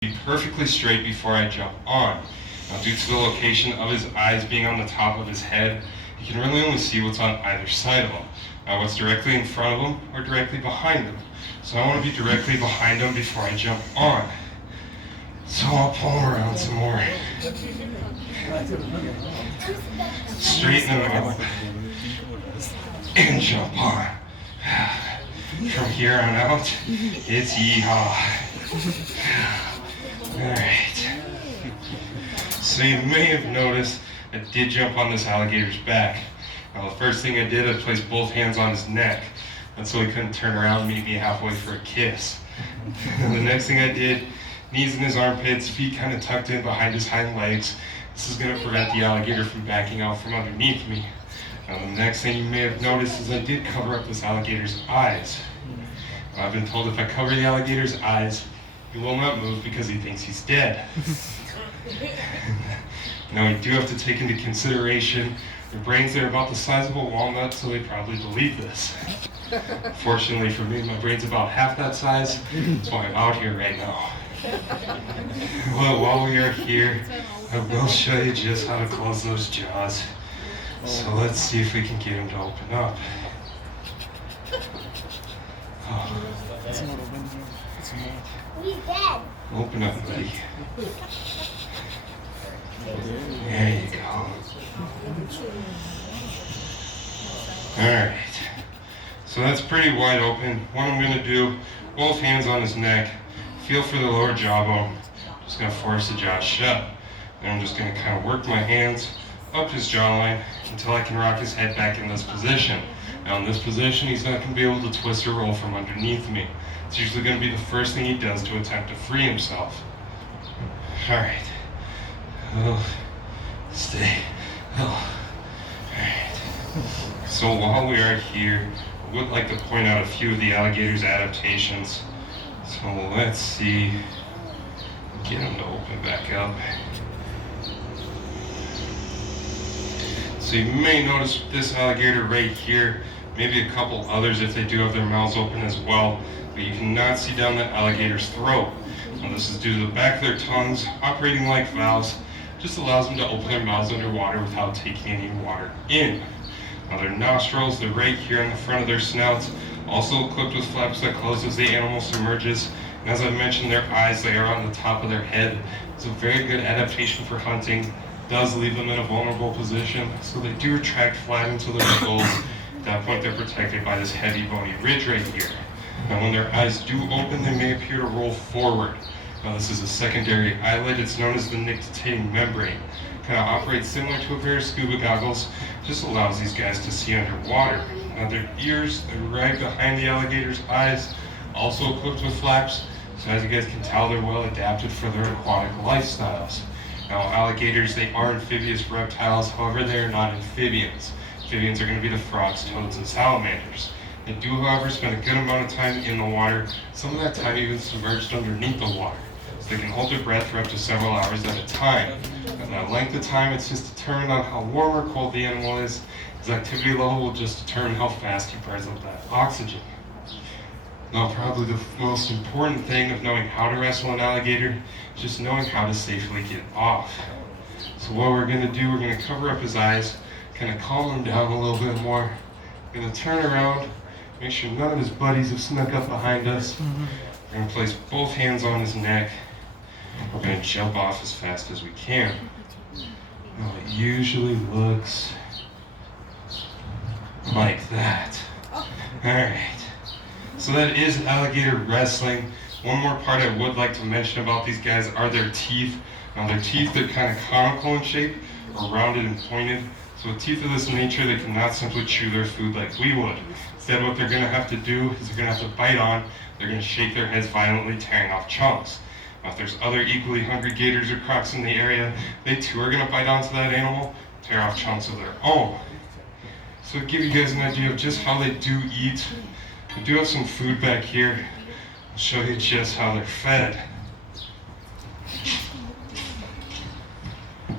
be perfectly straight before I jump on. Now, due to the location of his eyes being on the top of his head, he can really only see what's on either side of him. Now, what's directly in front of him or directly behind him. So I want to be directly behind him before I jump on. So I'll pull him around some more. Straight in the middle. And jump on. From here on out, it's yeehaw. Alright. So you may have noticed I did jump on this alligator's back. Now the first thing I did, I placed both hands on his neck. That's so he couldn't turn around and meet me halfway for a kiss. And the next thing I did, knees in his armpits, feet kind of tucked in behind his hind legs. This is going to prevent the alligator from backing out from underneath me. Now the next thing you may have noticed is I did cover up this alligator's eyes. Now, I've been told if I cover the alligator's eyes, he will not move because he thinks he's dead. Now we do have to take into consideration their brains are about the size of a walnut, so they probably believe this. Fortunately for me, my brain's about half that size, that's why I'm out here right now. Well, while we are here, I will show you just how to close those jaws. So let's see if we can get him to open up. Oh. He's dead. Open up, buddy. There you go. Alright. So that's pretty wide open. What I'm going to do, both hands on his neck, feel for the lower jawbone. Just going to force the jaw shut. Then I'm just going to kind of work my hands up his jawline until I can rock his head back in this position. Now in this position, he's not going to be able to twist or roll from underneath me. It's usually going to be the first thing he does to attempt to free himself. Alright. Oh, stay. Oh. Alright. So while we are here, I would like to point out a few of the alligator's adaptations. So let's see. Get him to open back up. So you may notice this alligator right here, maybe a couple others if they do have their mouths open as well, but you cannot see down the alligator's throat. Now this is due to the back of their tongues operating like valves, just allows them to open their mouths underwater without taking any water in. Now their nostrils, they're right here in the front of their snouts, also equipped with flaps that close as the animal submerges. And as I mentioned, their eyes, they are on the top of their head. It's a very good adaptation for hunting. Does leave them in a vulnerable position, so they do retract flat into their skulls. At that point, they're protected by this heavy bony ridge right here. Now when their eyes do open, they may appear to roll forward. Now this is a secondary eyelid. It's known as the nictitating membrane. Kind of operates similar to a pair of scuba goggles, just allows these guys to see underwater. Now their ears, they're right behind the alligator's eyes, also equipped with flaps. So as you guys can tell, they're well adapted for their aquatic lifestyles. Now alligators, they are amphibious reptiles, however they are not amphibians. Amphibians are going to be the frogs, toads, and salamanders. They do, however, spend a good amount of time in the water, some of that time even submerged underneath the water. So they can hold their breath for up to several hours at a time. And that length of time, it's just determined on how warm or cold the animal is. His activity level will just determine how fast he burns up that oxygen. Now, probably the most important thing of knowing how to wrestle an alligator is just knowing how to safely get off. So what we're going to do, we're going to cover up his eyes, kind of calm him down a little bit more. We're going to turn around, make sure none of his buddies have snuck up behind us. We're going to place both hands on his neck. We're going to jump off as fast as we can. Now, it usually looks like that. Alright. So that is alligator wrestling. One more part I would like to mention about these guys are their teeth. Now their teeth, they're kind of conical in shape, or rounded and pointed. So with teeth of this nature, they cannot simply chew their food like we would. Instead, what they're going to have to do is they're going to have to bite on, they're going to shake their heads violently, tearing off chunks. Now if there's other equally hungry gators or crocs in the area, they too are going to bite onto that animal, tear off chunks of their own. So to give you guys an idea of just how they do eat, we do have some food back here. I'll show you just how they're fed.